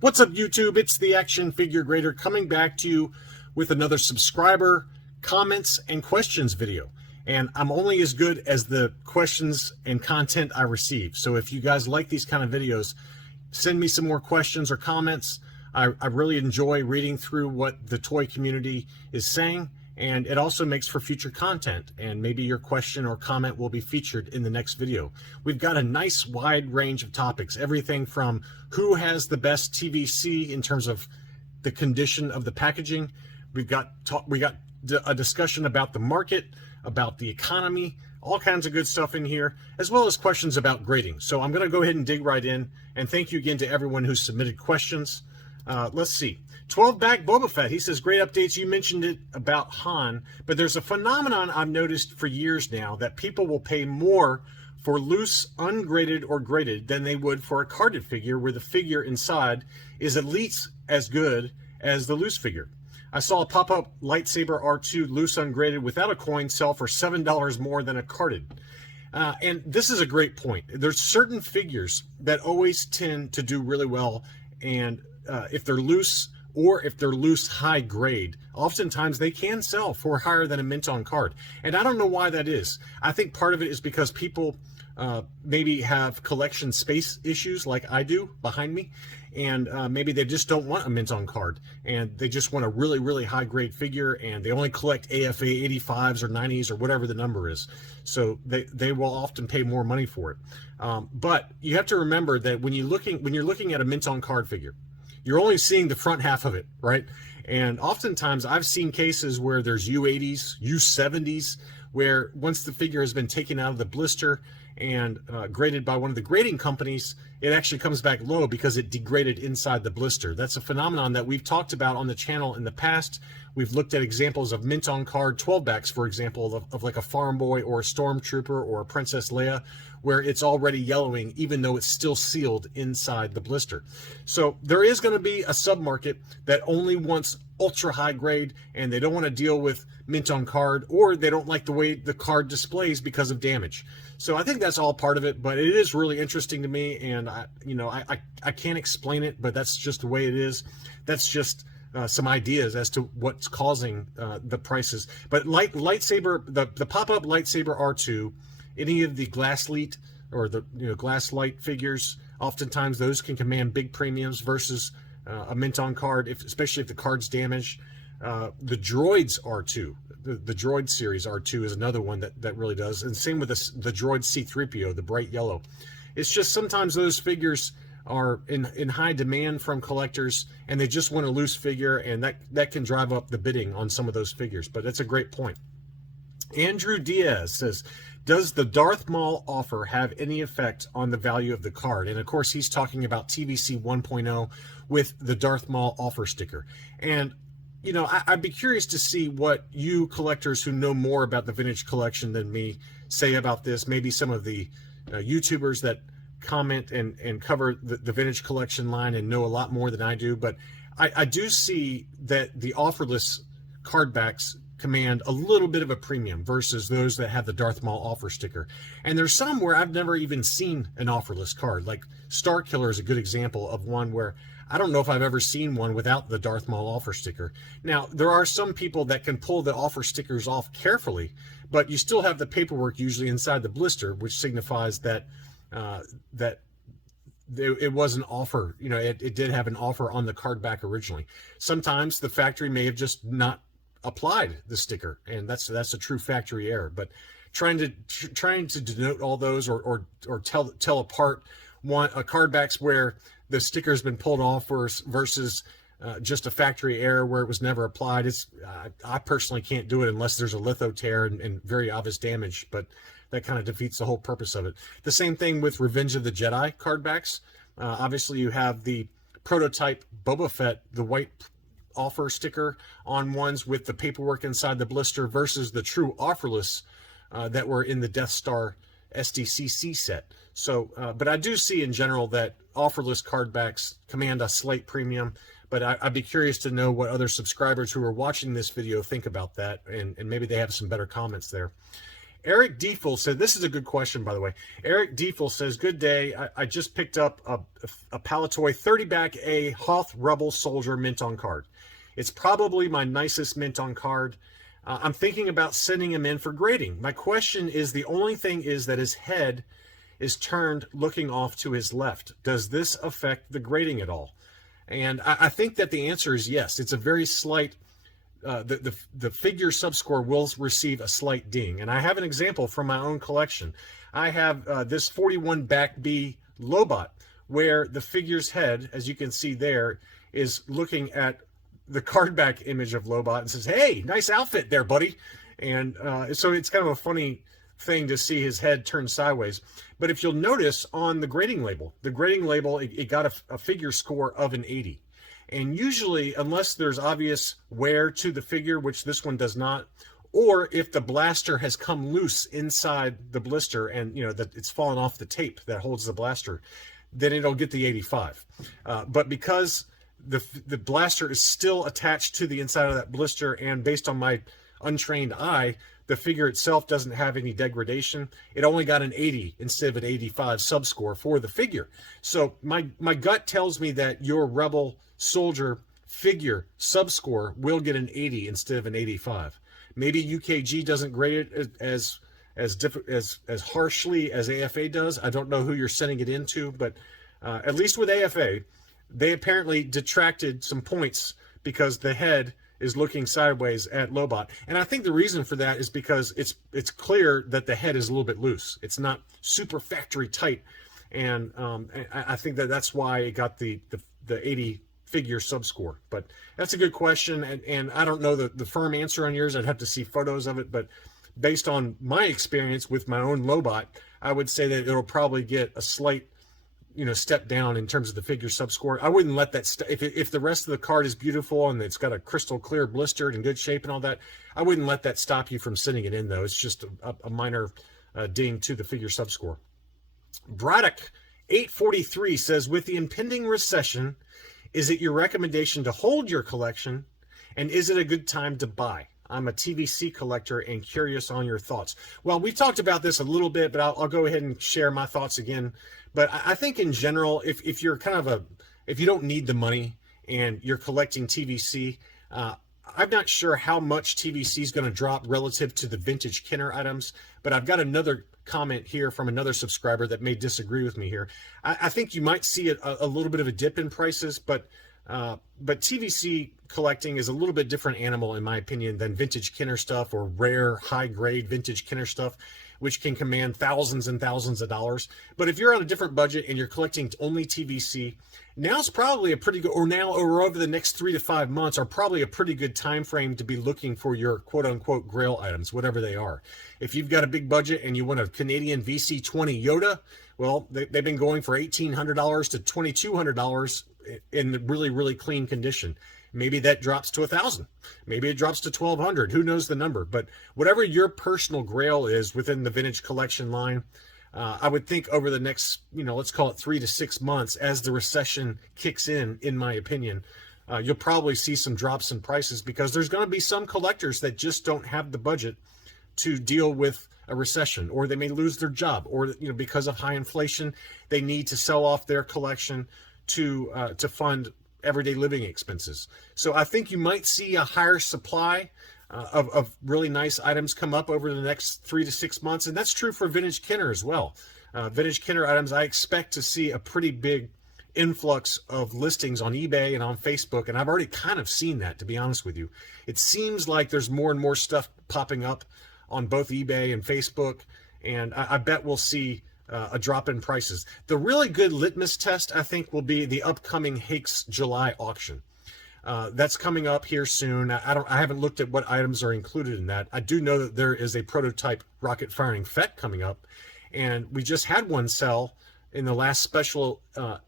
What's up, YouTube? It's the Action Figure Grader coming back to you with another subscriber comments and questions video. And I'm only as good as the questions and content I receive. So if you guys like these kind of videos, send me some more questions or comments. I really enjoy reading through what the toy community is saying, and it also makes for future content, and maybe your question or comment will be featured in the next video. We've got a nice wide range of topics, everything from who has the best TVC in terms of the condition of the packaging. We got a discussion about the market, about the economy, all kinds of good stuff in here, as well as questions about grading. So I'm going to go ahead and dig right in, and thank you again to everyone who submitted questions. Let's see. 12-back Boba Fett. He says, great updates. You mentioned it about Han, but there's a phenomenon I've noticed for years now that people will pay more for loose, ungraded, or graded than they would for a carded figure where the figure inside is at least as good as the loose figure. I saw a pop-up lightsaber R2 loose ungraded without a coin sell for $7 more than a carded. And this is a great point. There's certain figures that always tend to do really well, and if they're loose, or if they're loose high grade, oftentimes they can sell for higher than a mint on card. And I don't know why that is. I think part of it is because people maybe have collection space issues like I do behind me, and maybe they just don't want a mint on card, and they just want a really, really high grade figure, and they only collect AFA 85s or 90s or whatever the number is. So they will often pay more money for it. But you have to remember that when you're looking at a mint on card figure, you're only seeing the front half of it, right? And oftentimes I've seen cases where there's U80s, U70s, where once the figure has been taken out of the blister and graded by one of the grading companies, it actually comes back low because it degraded inside the blister. That's a phenomenon that we've talked about on the channel in the past. We've looked at examples of mint on card 12-backs, for example, of like a Farm Boy or a Stormtrooper or a Princess Leia, where it's already yellowing even though it's still sealed inside the blister. So there is going to be a submarket that only wants ultra high grade, and they don't want to deal with mint on card, or they don't like the way the card displays because of damage. So I think that's all part of it, but it is really interesting to me, and I can't explain it, but that's just the way it is. That's just some ideas as to what's causing the prices. But lightsaber, the pop-up lightsaber R2, any of the glass light or the glass light figures, oftentimes those can command big premiums versus a mint on card, especially if the card's damaged. The droids R2, the droid series R2 is another one that really does, and same with the droid C-3PO, the bright yellow. It's just sometimes those figures are in high demand from collectors, and they just want a loose figure, and that can drive up the bidding on some of those figures. But that's a great point. Andrew Diaz says, does the Darth Maul offer have any effect on the value of the card? And of course, he's talking about TVC 1.0 with the Darth Maul offer sticker. And I'd be curious to see what you collectors who know more about the vintage collection than me say about this. Maybe some of the YouTubers that comment and cover the vintage collection line and know a lot more than I do. But I do see that the offerless card backs command a little bit of a premium versus those that have the Darth Maul offer sticker. And there's some where I've never even seen an offerless card. Like Star Killer is a good example of one where I don't know if I've ever seen one without the Darth Maul offer sticker. Now, there are some people that can pull the offer stickers off carefully, but you still have the paperwork usually inside the blister, which signifies that it was an offer. It did have an offer on the card back originally. Sometimes the factory may have just not applied the sticker, and that's a true factory error. But trying to denote all those or tell apart a card backs where the sticker has been pulled off versus just a factory error where it was never applied, I personally can't do it unless there's a litho tear and very obvious damage, but that kind of defeats the whole purpose of it. The same thing with Revenge of the Jedi card backs. Obviously you have the prototype Boba Fett, the white offer sticker on ones with the paperwork inside the blister versus the true offerless that were in the Death Star SDCC set. So, but I do see in general that offerless card backs command a slight premium, but I'd be curious to know what other subscribers who are watching this video think about that, and maybe they have some better comments there. Eric Diefel said, this is a good question, by the way. Eric Diefel says, good day. I just picked up a Palatoy 30 back A Hoth Rebel Soldier mint on card. It's probably my nicest mint on card. I'm thinking about sending him in for grading. My question is, the only thing is that his head is turned looking off to his left. Does this affect the grading at all? And I think that the answer is yes. It's a very slight, the figure subscore will receive a slight ding. And I have an example from my own collection. I have this 41 back B Lobot, where the figure's head, as you can see there, is looking at the card back image of Lobot and says, hey, nice outfit there, buddy. And so it's kind of a funny thing to see his head turn sideways. But if you'll notice on the grading label, it got a figure score of an 80. And usually, unless there's obvious wear to the figure, which this one does not, or if the blaster has come loose inside the blister and that it's fallen off the tape that holds the blaster, then it'll get the 85. But because the blaster is still attached to the inside of that blister, and based on my untrained eye, the figure itself doesn't have any degradation, it only got an 80 instead of an 85 subscore for the figure. So my gut tells me that your Rebel Soldier figure subscore will get an 80 instead of an 85. Maybe UKG doesn't grade it as harshly as AFA does. I don't know who you're sending it into, but at least with AFA, they apparently detracted some points because the head is looking sideways at Lobot. And I think the reason for that is because it's clear that the head is a little bit loose. It's not super factory tight. And I think that's why it got the 80 figure subscore. But that's a good question. And I don't know the firm answer on yours. I'd have to see photos of it. But based on my experience with my own Lobot, I would say that it'll probably get a slight step down in terms of the figure subscore. I wouldn't let that if the rest of the card is beautiful and it's got a crystal clear blister in good shape and all that, I wouldn't let that stop you from sending it in, though. It's just a minor ding to the figure subscore. Braddock 843 says, with the impending recession, is it your recommendation to hold your collection, and is it a good time to buy? I'm a TVC collector and curious on your thoughts. Well, we've talked about this a little bit, but I'll go ahead and share my thoughts again. But I think in general, if you're if you don't need the money and you're collecting TVC, I'm not sure how much TVC is going to drop relative to the vintage Kenner items, but I've got another comment here from another subscriber that may disagree with me here. I think you might see a little bit of a dip in prices, but TVC collecting is a little bit different animal, in my opinion, than vintage Kenner stuff or rare high-grade vintage Kenner stuff, which can command thousands and thousands of dollars. But if you're on a different budget and you're collecting only TVC, now's probably a pretty good, or over the next 3 to 5 months are probably a pretty good time frame to be looking for your quote-unquote grail items, whatever they are. If you've got a big budget and you want a Canadian VC20 Yoda, well, they've been going for $1,800 to $2,200 in really, really clean condition. Maybe that drops to $1,000. Maybe it drops to $1,200. Who knows the number? But whatever your personal grail is within the vintage collection line, I would think over the next, let's call it 3 to 6 months, as the recession kicks in my opinion, you'll probably see some drops in prices, because there's going to be some collectors that just don't have the budget to deal with a recession, or they may lose their job, or because of high inflation, they need to sell off their collection to fund everyday living expenses. So I think you might see a higher supply of really nice items come up over the next 3 to 6 months, and that's true for vintage Kenner as well. Vintage Kenner items, I expect to see a pretty big influx of listings on eBay and on Facebook, and I've already kind of seen that, to be honest with you. It seems like there's more and more stuff popping up on both eBay and Facebook, and I bet we'll see a drop in prices. The really good litmus test, I think, will be the upcoming Hakes July auction. That's coming up here soon. I haven't looked at what items are included in that. I do know that there is a prototype rocket firing FET coming up, and we just had one sell in the last special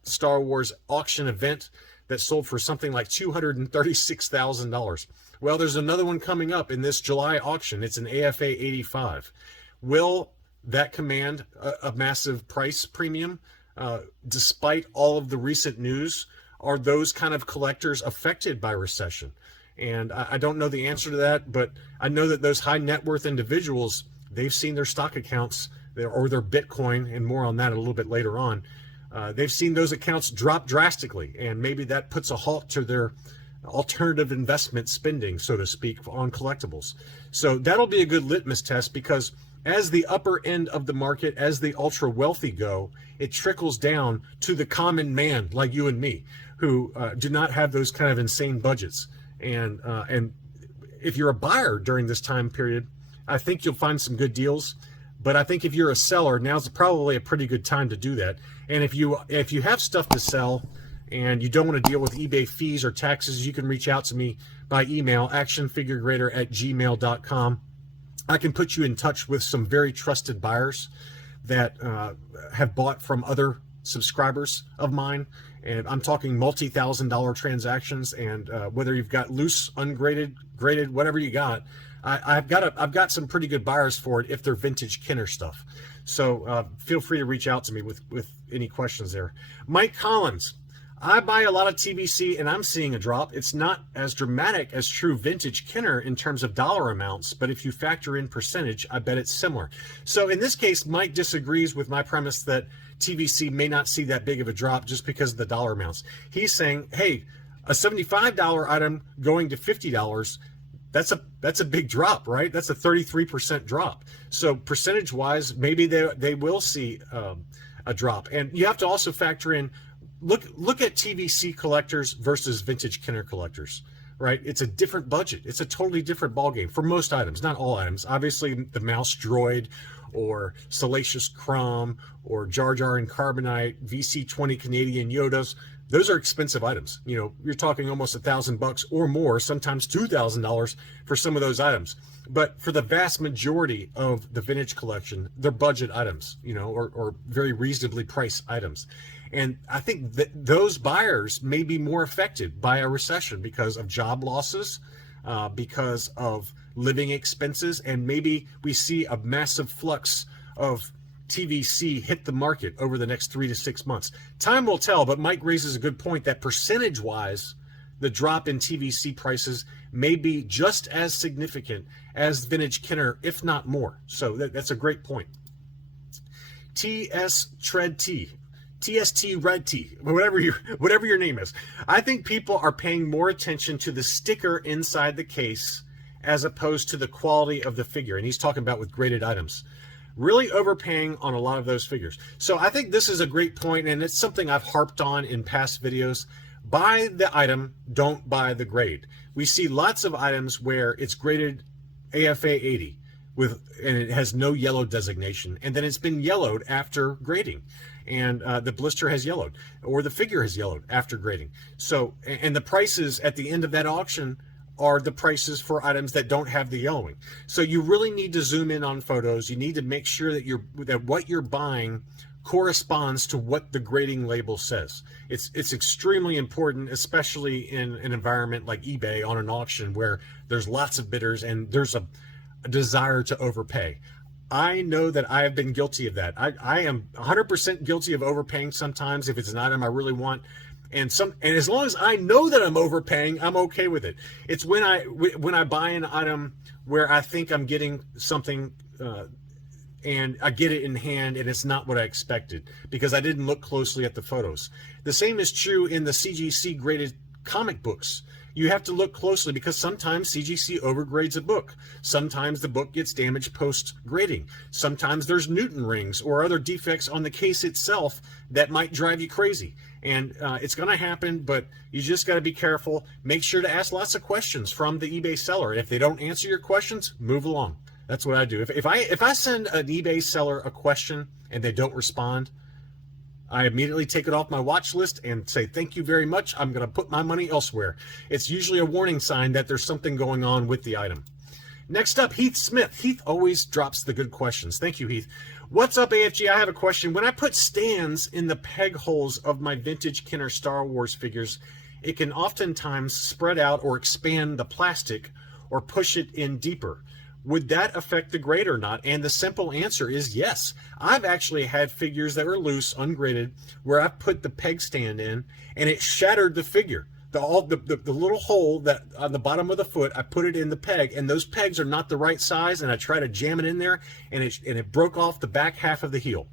Star Wars auction event that sold for something like $236,000. Well, there's another one coming up in this July auction. It's an AFA 85. Will that command a massive price premium despite all of the recent news? Are those kind of collectors affected by recession? And I don't know the answer to that, but I know that those high net worth individuals they've seen their stock accounts or their Bitcoin, and more on that a little bit later on. They've seen those accounts drop drastically, and maybe that puts a halt to their alternative investment spending, so to speak, on collectibles. So that'll be a good litmus test, because as the upper end of the market, as the ultra wealthy go, it trickles down to the common man like you and me, who do not have those kind of insane budgets. And if you're a buyer during this time period, I think you'll find some good deals. But I think if you're a seller, now's probably a pretty good time to do that. And if you have stuff to sell and you don't want to deal with eBay fees or taxes, you can reach out to me by email, actionfiguregrader@gmail.com. I can put you in touch with some very trusted buyers that have bought from other subscribers of mine. And I'm talking multi-$1,000 transactions. And whether you've got loose, ungraded, graded, whatever you got, I've got some pretty good buyers for it if they're vintage Kenner stuff. So feel free to reach out to me with any questions there. Mike Collins, I buy a lot of TVC and I'm seeing a drop. It's not as dramatic as true vintage Kenner in terms of dollar amounts, but if you factor in percentage, I bet it's similar. So in this case, Mike disagrees with my premise that TVC may not see that big of a drop just because of the dollar amounts. He's saying, hey, a $75 item going to $50, that's a big drop, right? That's a 33% drop. So percentage wise, maybe they will see a drop. And you have to also factor in, look at TVC collectors versus vintage Kenner collectors, right? It's a different budget. It's a totally different ballgame for most items, not all items. Obviously, the Mouse Droid or Salacious Crumb or Jar Jar and Carbonite, VC20 Canadian Yodas, those are expensive items. You know, you're talking almost $1,000 or more, sometimes $2,000 for some of those items. But for the vast majority of the vintage collection, they're budget items, you know, or very reasonably priced items. And I think that those buyers may be more affected by a recession because of job losses, because of living expenses, and maybe we see a massive flux of TVC hit the market over the next 3 to 6 months. Time will tell, but Mike raises a good point that percentage-wise, the drop in TVC prices may be just as significant as vintage Kenner, if not more. So that's a great point. TST Red T, whatever your name is. I think people are paying more attention to the sticker inside the case as opposed to the quality of the figure. And he's talking about with graded items. Really overpaying on a lot of those figures. So I think this is a great point, and it's something I've harped on in past videos. Buy the item, don't buy the grade. We see lots of items where it's graded AFA 80 and it has no yellow designation, and then it's been yellowed after grading, and the blister has yellowed, or the figure has yellowed after grading. So, and the prices at the end of that auction are the prices for items that don't have the yellowing. So you really need to zoom in on photos. You need to make sure that what you're buying corresponds to what the grading label says. It's extremely important, especially in an environment like eBay on an auction where there's lots of bidders and there's a desire to overpay. I know that I have been guilty of that. I am 100% guilty of overpaying sometimes if it's an item I really want. And as long as I know that I'm overpaying, I'm okay with it. It's when I buy an item where I think I'm getting something and I get it in hand and it's not what I expected because I didn't look closely at the photos. The same is true in the CGC graded comic books. You have to look closely because sometimes CGC overgrades a book. Sometimes the book gets damaged post-grading. Sometimes there's Newton rings or other defects on the case itself that might drive you crazy. And it's going to happen, but you just got to be careful. Make sure to ask lots of questions from the eBay seller. And if they don't answer your questions, move along. That's what I do. If I send an eBay seller a question and they don't respond, I immediately take it off my watch list and say, thank you very much. I'm going to put my money elsewhere. It's usually a warning sign that there's something going on with the item. Next up, Heath Smith. Heath always drops the good questions. Thank you, Heath. What's up, AFG? I have a question. When I put stands in the peg holes of my vintage Kenner Star Wars figures, it can oftentimes spread out or expand the plastic or push it in deeper. Would that affect the grade or not? And the simple answer is yes. I've actually had figures that were loose, ungraded, where I put the peg stand in and it shattered the figure. the little hole that on the bottom of the foot, I put it in the peg, and those pegs are not the right size, and I try to jam it in there, and it broke off the back half of the heel.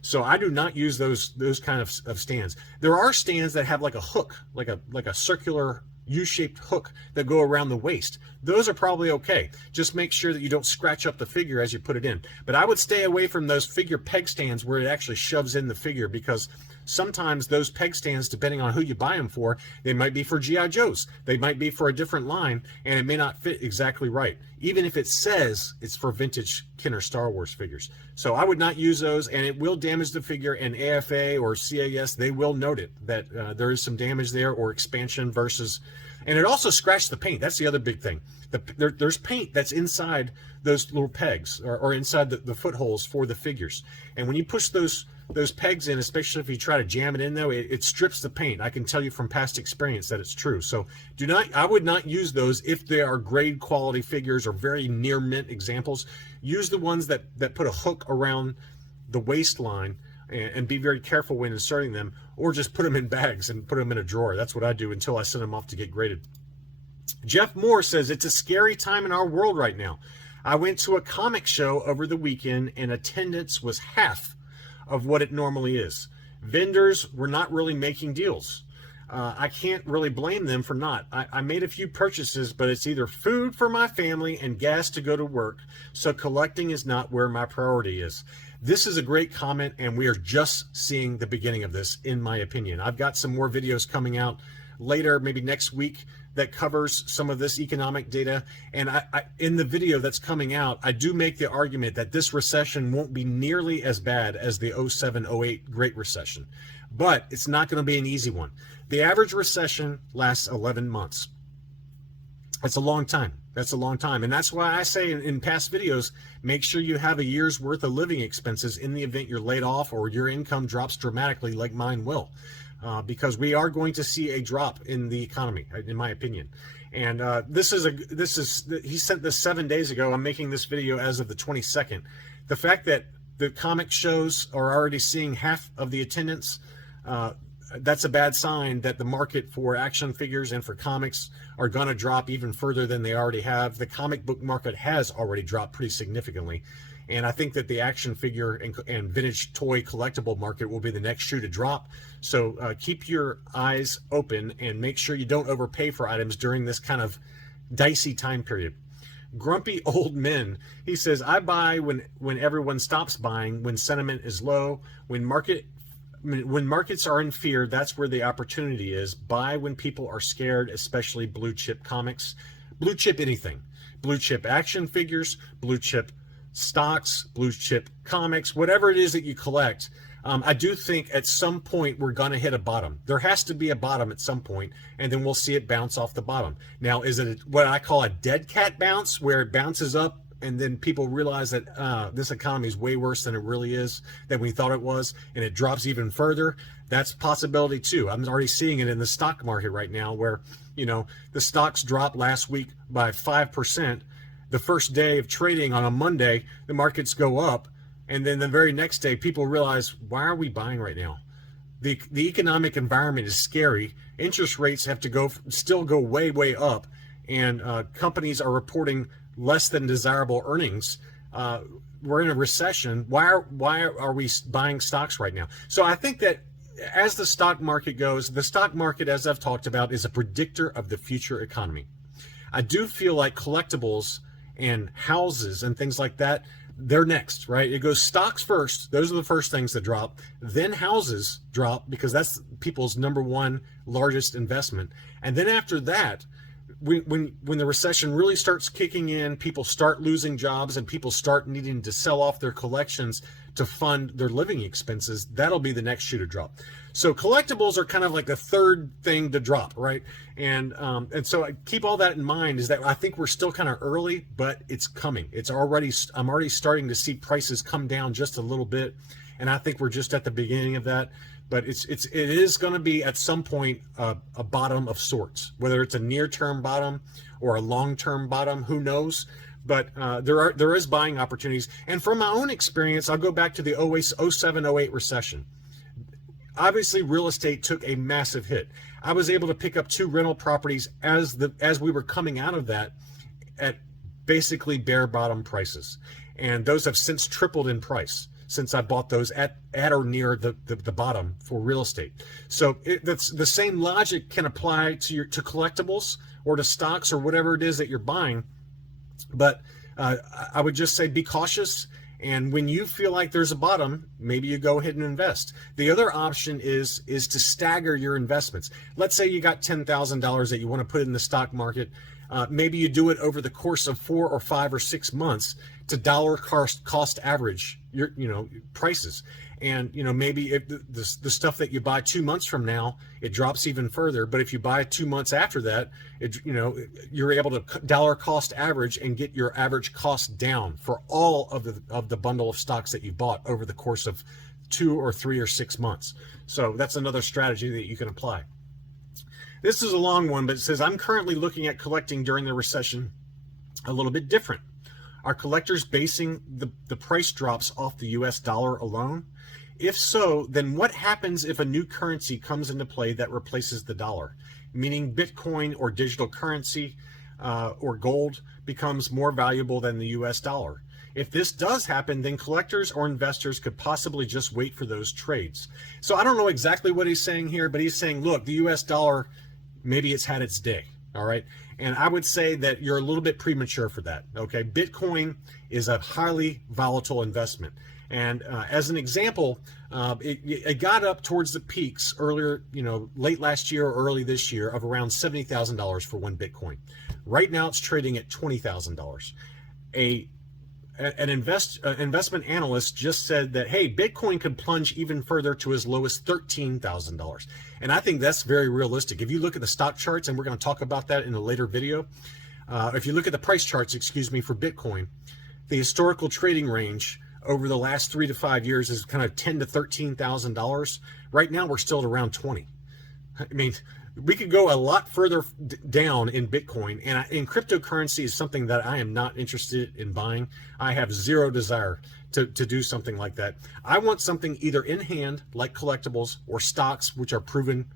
So I do not use those kind of stands. There are stands that have like a hook, like a circular U-shaped hook that go around the waist. Those are probably okay. Just make sure that you don't scratch up the figure as you put it in. But I would stay away from those figure peg stands where it actually shoves in the figure, because sometimes those peg stands, depending on who you buy them for, they might be for G.I. Joes. They might be for a different line, and it may not fit exactly right, even if it says it's for vintage Kenner Star Wars figures. So I would not use those, and it will damage the figure, and AFA or CAS, they will note it, that there is some damage there, or expansion versus, and it also scratched the paint. That's the other big thing. There's paint that's inside those little pegs, or inside the footholes for the figures. And when you push those pegs in, especially if you try to jam it in, though, it strips the paint. I can tell you from past experience that it's true. So I would not use those if they are grade quality figures or very near mint examples. Use the ones that put a hook around the waistline, and be very careful when inserting them, or just put them in bags and put them in a drawer. That's what I do until I send them off to get graded. Jeff Moore says, it's a scary time in our world right now. I went to a comic show over the weekend, and attendance was half of what it normally is. Vendors were not really making deals. I can't really blame them for not. I made a few purchases, but it's either food for my family and gas to go to work, so collecting is not where my priority is. This is a great comment, and we are just seeing the beginning of this, in my opinion. I've got some more videos coming out later, maybe next week, that covers some of this economic data. And in the video that's coming out, I do make the argument that this recession won't be nearly as bad as the 07-08 Great Recession, but it's not going to be an easy one. The average recession lasts 11 months. That's a long time. That's a long time. And that's why I say in past videos, make sure you have a year's worth of living expenses in the event you're laid off or your income drops dramatically, like mine will. Because we are going to see a drop in the economy, in my opinion. And he sent this 7 days ago. I'm making this video as of the 22nd. The fact that the comic shows are already seeing half of the attendance, that's a bad sign that the market for action figures and for comics are going to drop even further than they already have. The comic book market has already dropped pretty significantly. And I think that the action figure and vintage toy collectible market will be the next shoe to drop. So keep your eyes open and make sure you don't overpay for items during this kind of dicey time period. Grumpy Old Men, he says, I buy when everyone stops buying, when sentiment is low, when markets are in fear, that's where the opportunity is. Buy when people are scared, especially blue chip comics, blue chip anything, blue chip action figures, blue chip stocks, blue chip comics, whatever it is that you collect. I do think at some point we're going to hit a bottom. There has to be a bottom at some point, and then we'll see it bounce off the bottom. Now, is it what I call a dead cat bounce, where it bounces up and then people realize that this economy is way worse than it really is, than we thought it was, and it drops even further? That's a possibility too. I'm already seeing it in the stock market right now, where, you know, the stocks dropped last week by 5%. The first day of trading on a Monday, the markets go up, and then the very next day, people realize, why are we buying right now? The economic environment is scary. Interest rates have to still go way, way up, and companies are reporting less than desirable earnings. We're in a recession. Why are we buying stocks right now? So I think that as the stock market goes, the stock market, as I've talked about, is a predictor of the future economy. I do feel like collectibles and houses and things like that, they're next, right? It goes stocks first. Those are the first things that drop. Then houses drop, because that's people's number one largest investment. And then after that, when the recession really starts kicking in, people start losing jobs and people start needing to sell off their collections to fund their living expenses, that'll be the next shoe to drop. So collectibles are kind of like the third thing to drop, right? And so I keep all that in mind, is that I think we're still kind of early, but it's coming. I'm already starting to see prices come down just a little bit, and I think we're just at the beginning of that. But it is going to be at some point a bottom of sorts, whether it's a near-term bottom or a long-term bottom, who knows? But there is buying opportunities. And from my own experience, I'll go back to the 07-08 recession. obviously real estate took a massive hit. I was able to pick up 2 rental properties as we were coming out of that at basically bare bottom prices. And those have since tripled in price since I bought those at or near the bottom for real estate. So that's the same logic can apply to collectibles or to stocks or whatever it is that you're buying. But I would just say be cautious. And when you feel like there's a bottom, maybe you go ahead and invest. The other option is to stagger your investments. Let's say you got $10,000 that you want to put in the stock market. Maybe you do it over the course of 4 or 5 or 6 months to dollar cost average your prices. And maybe if the stuff that you buy 2 months from now, it drops even further. But if you buy 2 months after that, you're able to dollar cost average and get your average cost down for all of the bundle of stocks that you bought over the course of 2 or 3 or 6 months. So that's another strategy that you can apply. This is a long one, but it says, I'm currently looking at collecting during the recession a little bit different. Are collectors basing the price drops off the US dollar alone? If so, then what happens if a new currency comes into play that replaces the dollar? Meaning Bitcoin or digital currency or gold becomes more valuable than the US dollar. If this does happen, then collectors or investors could possibly just wait for those trades. So I don't know exactly what he's saying here, but he's saying, look, the US dollar, maybe it's had its day. All right. And I would say that you're a little bit premature for that. Okay. Bitcoin is a highly volatile investment. And as an example, it got up towards the peaks earlier, late last year or early this year of around $70,000 for one Bitcoin. Right now it's trading at $20,000. An investment analyst just said that, hey, Bitcoin could plunge even further to as low as $13,000. And I think that's very realistic. If you look at the stock charts, and we're going to talk about that in a later video, if you look at the price charts, for Bitcoin, the historical trading range over the last 3 to 5 years is kind of $10,000 to $13,000. Right now, we're still at around 20. I mean, we could go a lot further down in Bitcoin, and cryptocurrency is something that I am not interested in buying. I have zero desire to do something like that. I want something either in hand, like collectibles, or stocks, which are proven,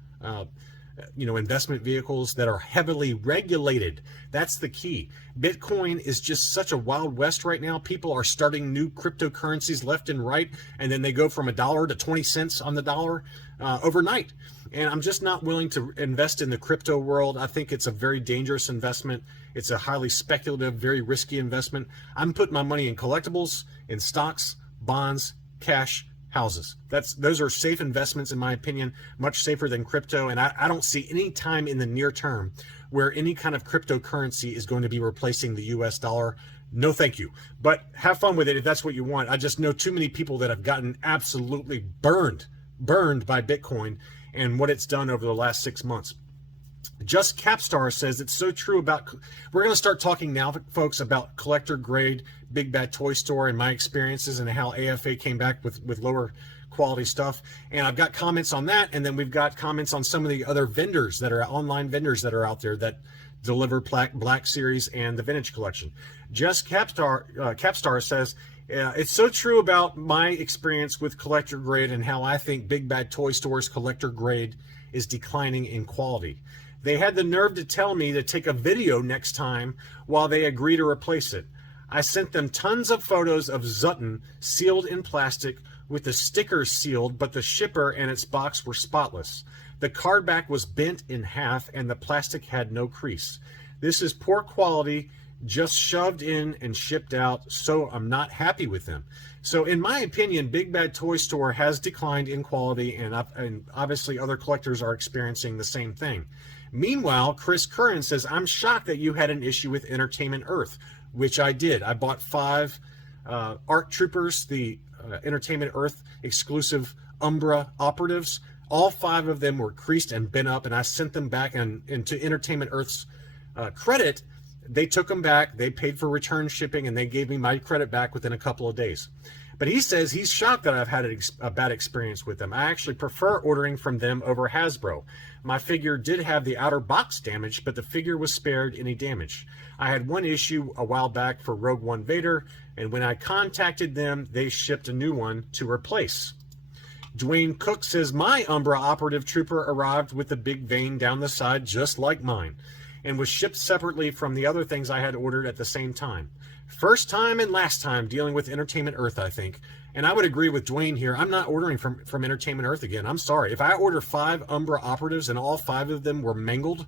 investment vehicles that are heavily regulated. That's the key. Bitcoin is just such a wild west right now. People are starting new cryptocurrencies left and right, and then they go from $1 to 20 cents on the dollar overnight. And I'm just not willing to invest in the crypto world. I think it's a very dangerous investment. It's a highly speculative, very risky investment. I'm putting my money in collectibles, in stocks, bonds, cash, houses. Those are safe investments, in my opinion, much safer than crypto. And I don't see any time in the near term where any kind of cryptocurrency is going to be replacing the US dollar. No, thank you. But have fun with it if that's what you want. I just know too many people that have gotten absolutely burned by Bitcoin and what it's done over the last 6 months. Just Capstar says it's so true about, we're going to start talking now, folks, about collector grade Big Bad Toy Store and my experiences and how AFA came back with lower quality stuff. And I've got comments on that. And then we've got comments on some of the other vendors that are online vendors that are out there that deliver Black Series and the Vintage Collection. Just Capstar says, it's so true about my experience with collector grade and how I think Big Bad Toy Store's collector grade is declining in quality. They had the nerve to tell me to take a video next time while they agree to replace it. I sent them tons of photos of Zutton sealed in plastic with the stickers sealed, but the shipper and its box were spotless. The card back was bent in half and the plastic had no crease. This is poor quality, just shoved in and shipped out, so I'm not happy with them. So in my opinion, Big Bad Toy Store has declined in quality, and obviously other collectors are experiencing the same thing. Meanwhile, Chris Curran says, I'm shocked that you had an issue with Entertainment Earth, which I did. I bought 5 ARC Troopers, the Entertainment Earth exclusive Umbra operatives. All 5 of them were creased and bent up, and I sent them back, and to Entertainment Earth's credit, they took them back, they paid for return shipping, and they gave me my credit back within a couple of days. But he says he's shocked that I've had a bad experience with them. I actually prefer ordering from them over Hasbro. My figure did have the outer box damage, but the figure was spared any damage. I had one issue a while back for Rogue One Vader, and when I contacted them, they shipped a new one to replace. Dwayne Cook says, my Umbra operative trooper arrived with a big vein down the side just like mine and was shipped separately from the other things I had ordered at the same time. First time and last time dealing with Entertainment Earth, I think. And I would agree with Dwayne here. I'm not ordering from Entertainment Earth again. I'm sorry. If I order 5 Umbra operatives and all 5 of them were mangled,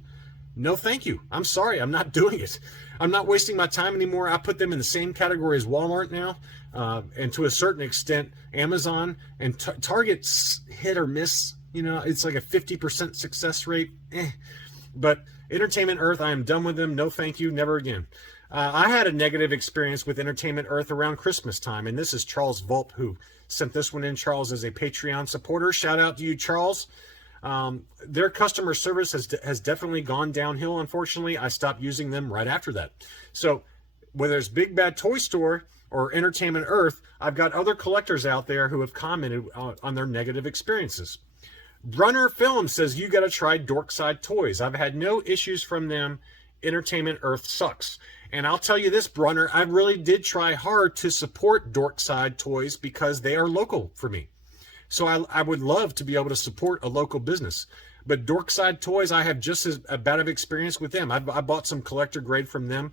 no thank you. I'm sorry. I'm not doing it. I'm not wasting my time anymore. I put them in the same category as Walmart now, and to a certain extent, Amazon and Target's hit or miss. You know, it's like a 50% success rate. But Entertainment Earth, I am done with them. No thank you. Never again. I had a negative experience with Entertainment Earth around Christmas time, and this is Charles Volp who sent this one in. Charles is a Patreon supporter. Shout out to you, Charles. Their customer service has definitely gone downhill, unfortunately. I stopped using them right after that. So whether it's Big Bad Toy Store or Entertainment Earth, I've got other collectors out there who have commented on their negative experiences. Brunner Film says, you got to try Dorkside Toys. I've had no issues from them. Entertainment Earth sucks. And I'll tell you this, Brunner, I really did try hard to support Dorkside Toys because they are local for me. So I would love to be able to support a local business. But Dorkside Toys, I have just as bad of experience with them. I bought some collector grade from them,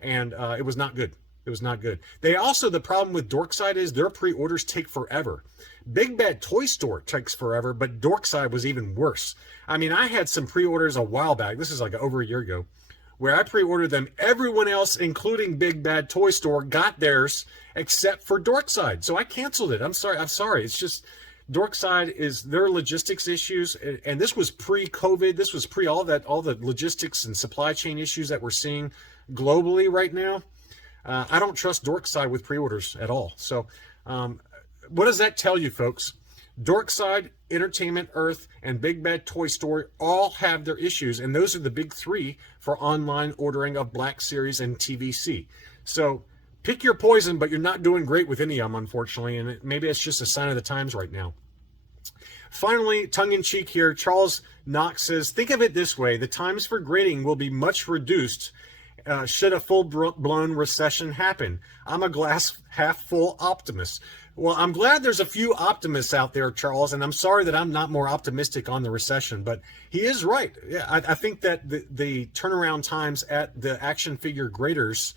and it was not good. It was not good. They also, the problem with Dorkside is their pre-orders take forever. Big Bad Toy Store takes forever, but Dorkside was even worse. I mean, I had some pre-orders a while back. This is like over a year ago, where I pre-ordered them. Everyone else, including Big Bad Toy Store, got theirs except for Dorkside. So I canceled it. I'm sorry. It's just Dorkside is their logistics issues. And this was pre-COVID. This was pre all the logistics and supply chain issues that we're seeing globally right now. I don't trust Dorkside with pre-orders at all. So what does that tell you, folks? Dorkside, Entertainment Earth, and Big Bad Toy Store all have their issues, and those are the big 3 for online ordering of Black Series and TVC. So pick your poison, but you're not doing great with any of them, unfortunately, and maybe it's just a sign of the times right now. Finally, tongue-in-cheek here, Charles Knox says, think of it this way, the times for grading will be much reduced should a full-blown recession happen. I'm a glass half-full optimist. Well, I'm glad there's a few optimists out there, Charles, and I'm sorry that I'm not more optimistic on the recession, but he is right. Yeah, I think that the turnaround times at the action figure graders,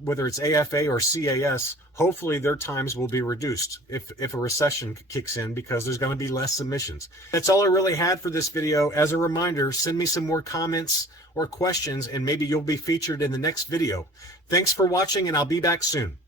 whether it's AFA or CAS, hopefully their times will be reduced if a recession kicks in, because there's going to be less submissions. That's all I really had for this video. As a reminder, send me some more comments or questions, and maybe you'll be featured in the next video. Thanks for watching, and I'll be back soon.